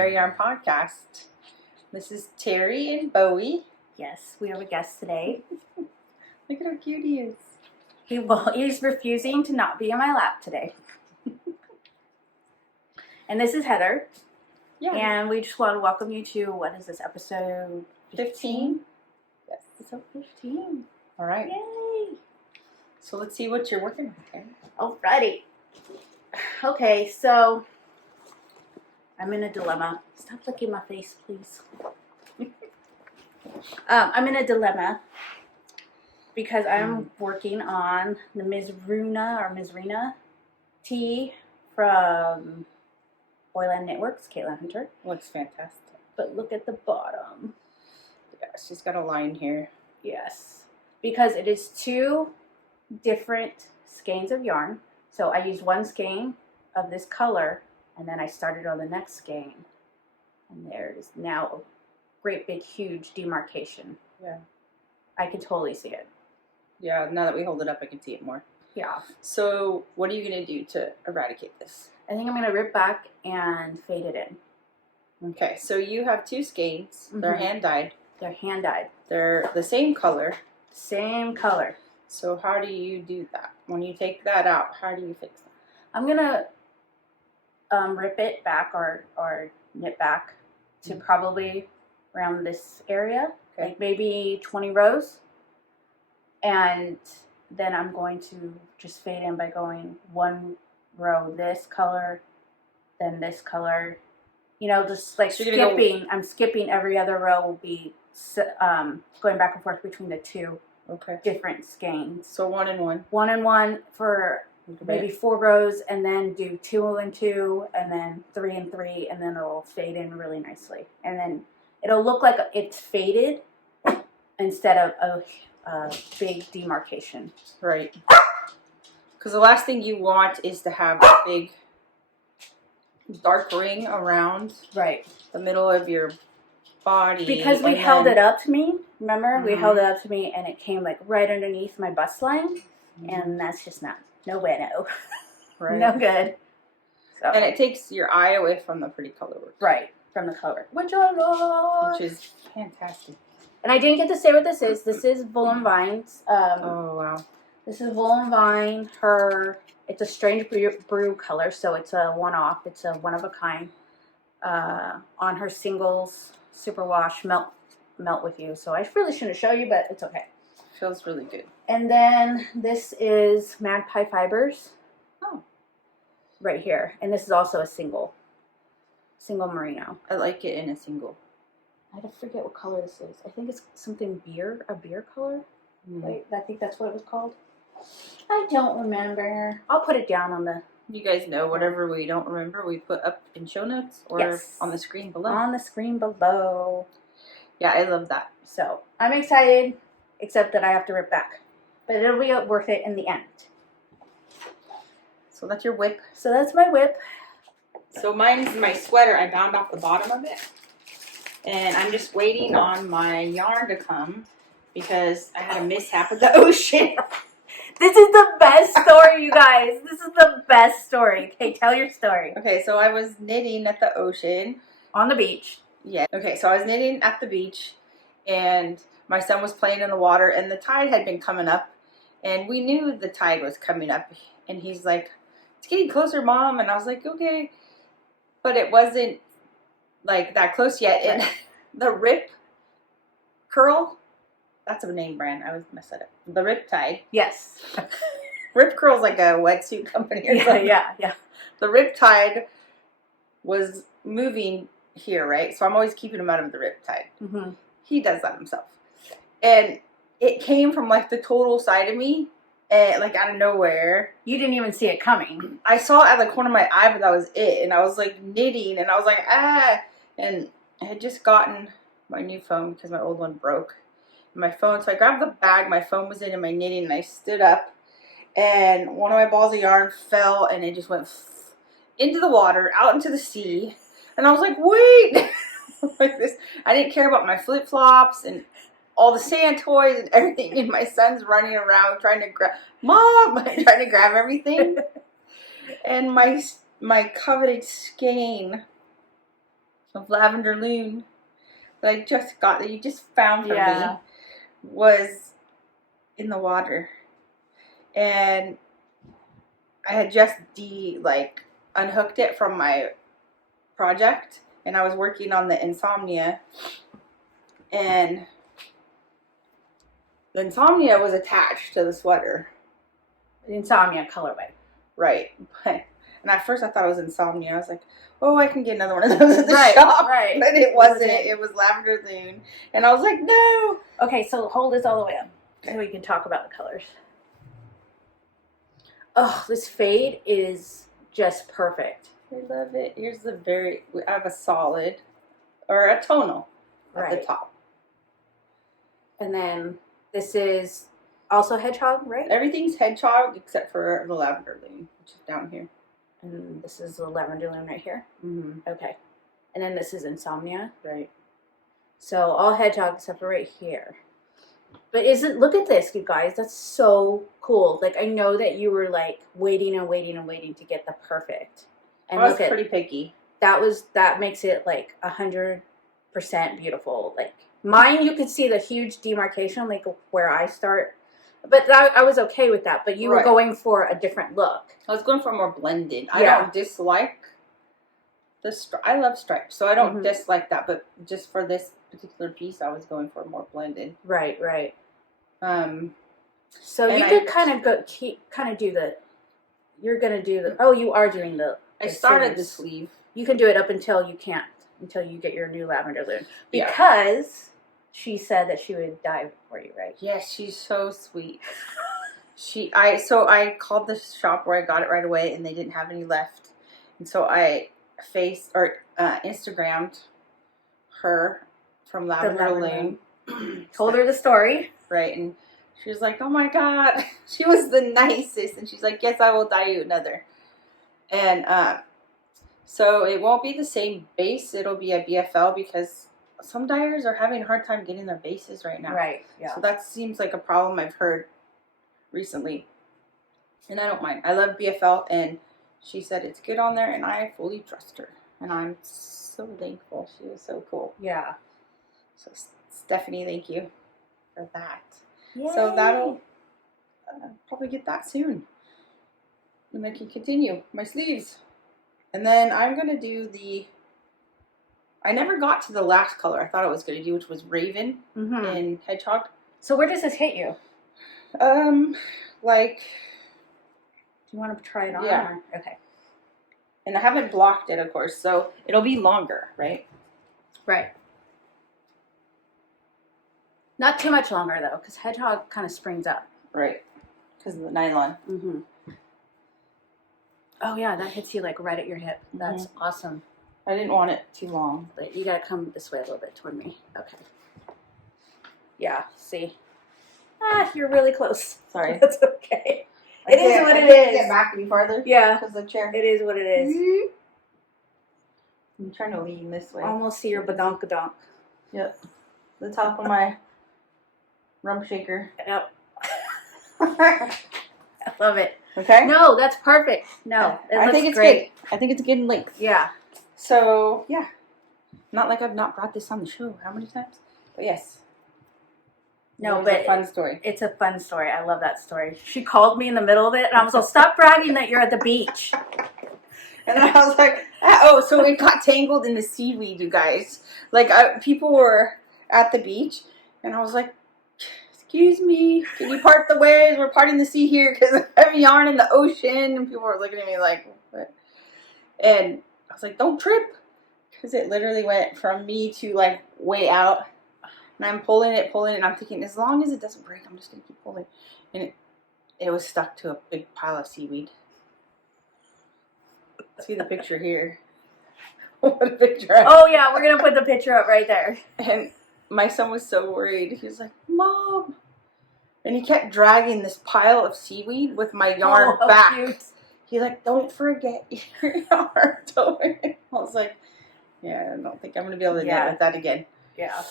Carry Yarn podcast. This is Terry and Bowie. Yes, we have a guest today. Look at how cute he is. He's refusing to not be in my lap today. And this is Heather. Yeah. And we just want to welcome you to, what is this, episode 15? Yes. Episode 15. All right. Yay! So let's see what you're working with here. Alrighty. Okay, so I'm in a dilemma. Stop licking my face, please. I'm in a dilemma because I'm working on the Misurina Tee from Boyland Knitworks, Caitlin Hunter. Looks fantastic. But look at the bottom. Yeah, she's got a line here. Yes, because it is two different skeins of yarn. So I used one skein of this color, and then I started on the next skein. And there is now a great big huge demarcation. Yeah. I can totally see it. Yeah, now that we hold it up, I can see it more. Yeah. So what are you going to do to eradicate this? I think I'm going to rip back and fade it in. Okay, so you have two skeins. Mm-hmm. They're hand-dyed. They're hand-dyed. They're the same color. Same color. So how do you do that? When you take that out, how do you fix that? I'm going to rip it back or knit back to probably around this area. Okay. Like maybe 20 rows. And then I'm going to just fade in by going one row this color, then this color. You know, just like so skipping. I'm skipping every other row will be going back and forth between the two different skeins. So one and one. One and one for maybe 4 rows, and then do 2 and 2, and then 3 and 3, and then it'll fade in really nicely. And then it'll look like it's faded instead of a big demarcation. Right. Because the last thing you want is to have a big dark ring around the middle of your body. Because we held it up to me, remember? Mm-hmm. We held it up to me, and it came like right underneath my bust line, and that's just not no bueno. Right. No good. So. And it takes your eye away from the pretty color work. Right, from the color. Which I love. Which is fantastic. And I didn't get to say what this is. This is Voolenvine's. Oh, wow. This is Voolenvine. It's a strange brew color, so it's a one-off. It's a one-of-a-kind. On her singles superwash melt with you. So I really shouldn't show you, but it's okay. Feels really good. And then this is Magpie Fibers. Oh. Right here. And this is also a single merino. I like it in a single. I forget what color this is. I think it's something a beer color. Wait, I think that's what it was called. I don't remember. I'll put it down on the... You guys know whatever we don't remember, we put up in show notes or on the screen below. On the screen below. Yeah, I love that. So, I'm excited, except that I have to rip back. But it'll be worth it in the end. So that's your whip. So that's my whip. So mine's my sweater. I bound off the bottom of it. And I'm just waiting on my yarn to come because I had a mishap with the ocean. This is the best story, you guys. This is the best story. Okay, tell your story. Okay, so I was knitting at the ocean. On the beach. Yeah. Okay, so I was knitting at the beach, and my son was playing in the water, and the tide had been coming up, and we knew the tide was coming up, and he's like, "It's getting closer, Mom," and I was like, "Okay," but it wasn't like that close yet, and the Rip Curl. That's a name brand. I was messed up. The Rip Tide. Yes. Rip Curl's like a wetsuit company or something. Yeah. The Rip Tide was moving here, right? So I'm always keeping him out of the Rip Tide. Mm-hmm. He does that himself. And it came from like the total side of me, and like out of nowhere. You didn't even see it coming. I saw it at the corner of my eye, but that was it. And I was like knitting, and I was like, ah. And I had just gotten my new phone because my old one broke. My phone, so I grabbed the bag my phone was in and my knitting, and I stood up, and one of my balls of yarn fell, and it just went into the water, out into the sea, and I was like, wait, like this. I didn't care about my flip-flops and all the sand toys and everything, and my son's running around trying to grab, Mom, trying to grab everything, and my coveted skein of Lavender Lune that I just got, that you just found for Yeah. me, was in the water. And I had just unhooked it from my project, and I was working on the insomnia, and the insomnia was attached to the sweater. Insomnia colorway. Right. And at first I thought it was insomnia. I was like, oh, I can get another one of those at the shop. Right. But it wasn't. It was Lavender Lune. And I was like, no. Okay, so hold this all the way up so we can talk about the colors. Oh, this fade is just perfect. I love it. Here's I have a solid, or a tonal at the top. And then this is also hedgehog, right? Everything's hedgehog except for the Lavender Lune, which is down here. And this is the Lavender Lune right here. Mm-hmm. Okay. And then this is insomnia. Right. So all hedgehog except for right here. But look at this, you guys. That's so cool. Like, I know that you were like waiting and waiting and waiting to get the perfect. And I was pretty picky. That makes it like 100% beautiful. Like mine, you could see the huge demarcation, like where I start. But I was okay with that. But you were going for a different look. I was going for more blended. I don't dislike I love stripes, so I don't dislike that. But just for this particular piece, I was going for more blended. Right. So and you could kind of do the. You're gonna do the. Oh, you are doing the. I started sleeves. the sleeve. You can do it up until you can't, until you get your new Lavender Lune, because she said that she would die for you, right? Yes, she's so sweet. I called the shop where I got it right away, and they didn't have any left, and so I Instagrammed her from Lavender Lune. Told her the story. Right, and she was like, oh my God. She was the nicest, and she's like, yes, I will dye you another. And so it won't be the same base, it'll be a BFL, because some dyers are having a hard time getting their bases right now. Right, yeah. So that seems like a problem I've heard recently. And I don't mind. I love BFL, and she said it's good on there, and I fully trust her. And I'm so thankful. She was so cool. Yeah. So Stephanie, thank you for that. Yay. So that'll probably get that soon. And I can continue my sleeves. And then I'm going to do I never got to the last color I thought I was going to do, which was Raven and Hedgehog. So where does this hit you? Like... Do you want to try it on? Yeah. Or? Okay. And I haven't blocked it, of course, so it'll be longer, right? Right. Not too much longer, though, because Hedgehog kind of springs up. Right. Because of the nylon. Mm-hmm. Oh, yeah, that hits you, like, right at your hip. That's awesome. I didn't want it too long. But you got to come this way a little bit toward me. Okay. Yeah, see? You're really close. Sorry. That's okay. It is what it is. Get back any farther? Yeah. Because the chair. It is what it is. I'm trying to lean this way. Almost see your badonkadonk. Yep. The top of my rump shaker. Yep. I love it. Okay? No, that's perfect. No, I think it's great. I think it's getting late. Yeah. So, yeah. Not like I've not brought this on the show. How many times? But yes. No, but it's a fun story. It's a fun story. I love that story. She called me in the middle of it, and I was like, stop bragging that you're at the beach. And then I was like, oh, so it got tangled in the seaweed, you guys. Like, people were at the beach, and I was like, excuse me, can you part the waves? We're parting the sea here because I have yarn in the ocean. And people were looking at me like, what? And I was like, don't trip. Because it literally went from me to, like, way out. And I'm pulling it, and I'm thinking, as long as it doesn't break, I'm just going to keep pulling. And it was stuck to a big pile of seaweed. See the picture here. What a picture. Oh, yeah, we're going to put the picture up right there. And my son was so worried. He was like, Mom. And he kept dragging this pile of seaweed with my yarn back. Cute. He's like, don't forget your yarn. I was like, yeah, I don't think I'm going to be able to get with that again. Yeah.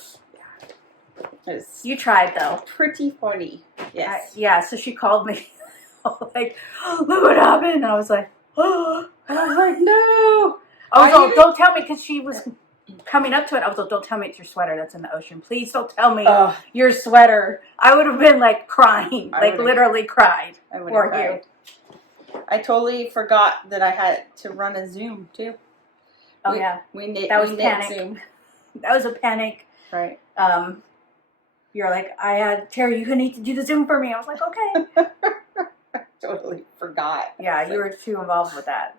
It's you tried, though. Pretty funny. Yes. Yeah, so she called me. Like, look what happened. And I was like, oh. And I was like, no. Oh, don't tell me, because she was coming up to it, I was like, don't tell me it's your sweater that's in the ocean. Please don't tell me Oh. your sweater. I would have been like crying, I like would've- literally cried I would for have you. I totally forgot that I had to run a Zoom too. Oh yeah, we knit. that was we knit panic. Zoom. That was a panic. Right. You're like, Terry, you need to do the Zoom for me. I was like, okay. Totally forgot. Yeah, you were too involved with that.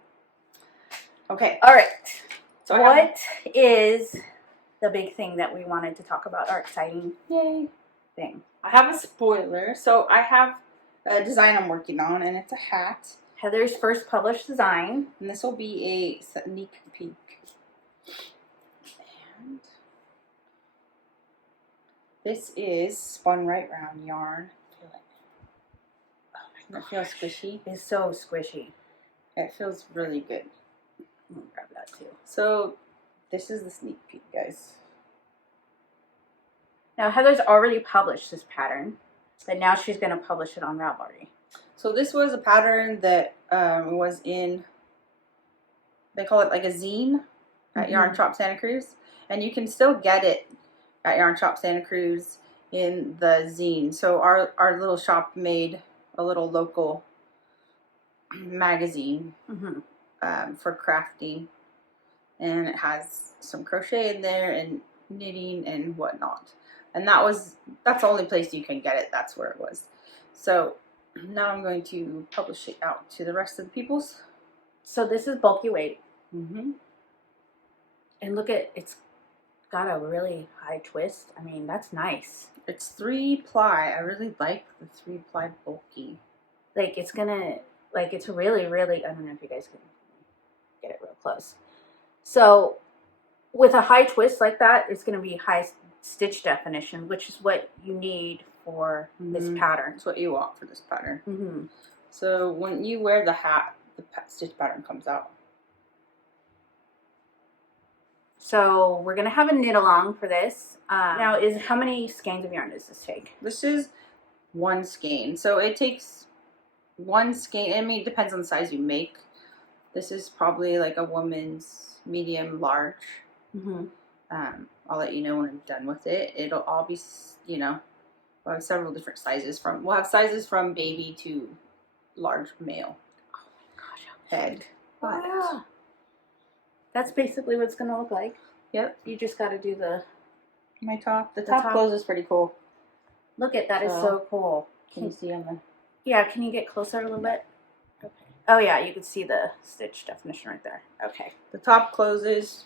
Okay. All right. So what is the big thing that we wanted to talk about? Our exciting thing. I have a spoiler. So I have a design I'm working on, and it's a hat. Heather's first published design. And this will be a sneak peek. And this is Spun Right Round yarn. Feel it. Oh, it feels squishy. It's so squishy. It feels really good. I'm gonna grab that too. So this is the sneak peek, guys. Now Heather's already published this pattern, but now she's gonna publish it on Ravelry. So this was a pattern that was in, they call it like a zine at Yarn Shop Santa Cruz. And you can still get it at Yarn Shop Santa Cruz in the zine. So our little shop made a little local magazine for crafting. And it has some crochet in there and knitting and whatnot. And that's the only place you can get it. That's where it was. So now I'm going to publish it out to the rest of the peoples. So this is bulky weight. Mm-hmm. And look at, it's got a really high twist. I mean, that's nice. It's 3-ply. I really like the 3-ply bulky. Like, it's gonna, like, it's really, really, I don't know if you guys can get it real close. So with a high twist like that, it's gonna be high stitch definition, which is what you need for this pattern. That's what you want for this pattern. Mm-hmm. So when you wear the hat, the stitch pattern comes out. So we're gonna have a knit along for this. Now, how many skeins of yarn does this take? This is 1 skein. So it takes 1 skein. I mean, it depends on the size you make. This is probably like a woman's medium large. I'll let you know when I'm done with it. It'll all be, you know, we'll have several different sizes we'll have sizes from baby to large male. Oh my gosh, head. Oh, yeah. That's basically what it's gonna look like. Yep. You just gotta do the top. The top close is pretty cool. Look at that. Is so cool. Can you see on the? Yeah. Can you get closer a little bit? Okay. Oh yeah, you can see the stitch definition right there. Okay. The top closes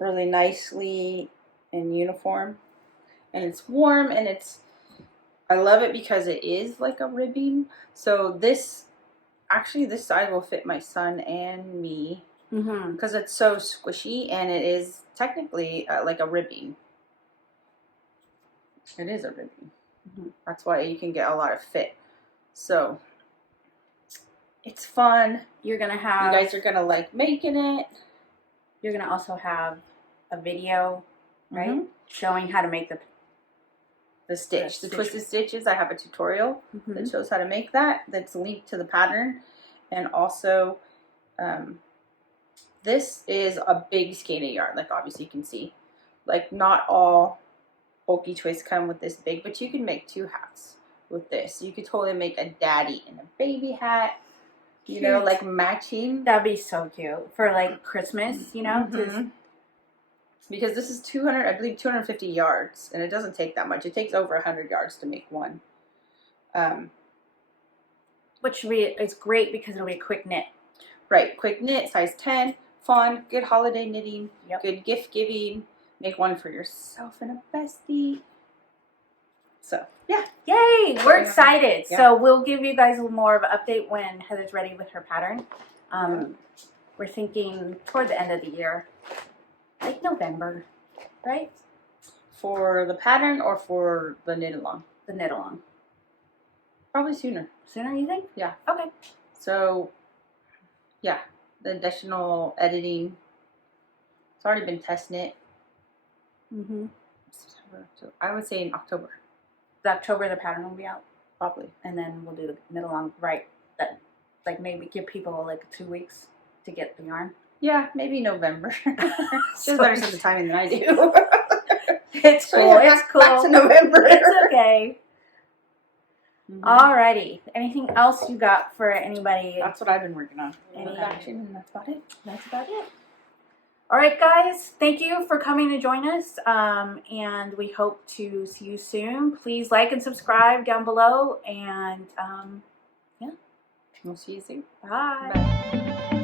really nicely in uniform, and it's warm, and I love it because it is like a ribbing. So this side will fit my son and me because it's so squishy, and it is technically like a ribbing. It is a ribbing. That's why you can get a lot of fit. So it's fun. You're gonna have. You guys are gonna like making it. You're gonna also have a video, right, showing how to make the twisted stitches. I have a tutorial that shows how to make that. That's linked to the pattern, and also, this is a big skein of yarn. Like obviously you can see, like not all bulky twists come with this big, but you can make 2 hats with this. You could totally make a daddy and a baby hat. You know, like matching. That'd be so cute for like Christmas. You know. Because this is 250 yards, and it doesn't take that much. It takes over 100 yards to make one. Which is great because it'll be a quick knit. Right, quick knit, size 10, fun, good holiday knitting, good gift giving. Make one for yourself and a bestie. So, yeah. Yay! We're excited. Yeah. So we'll give you guys a little more of an update when Heather's ready with her pattern. We're thinking toward the end of the year. Like November, right? For the pattern or for the knit along? The knit along. Probably sooner. Sooner, you think? Yeah. Okay. So, yeah, the additional editing. It's already been test knit. September, October. I would say in October. October the pattern will be out. Probably. And then we'll do the knit along, right? That, like maybe give people like 2 weeks to get the yarn. Yeah, maybe November. She's better set the timing than I do. It's So, cool. yeah, It's cool. back to November. It's okay. Mhm. Alrighty. Anything else you got for anybody? That's what I've been working on. Any action, and that's about it. That's about it. All right, guys. Thank you for coming to join us, and we hope to see you soon. Please like and subscribe down below, and yeah. We'll see you soon. Bye. Bye.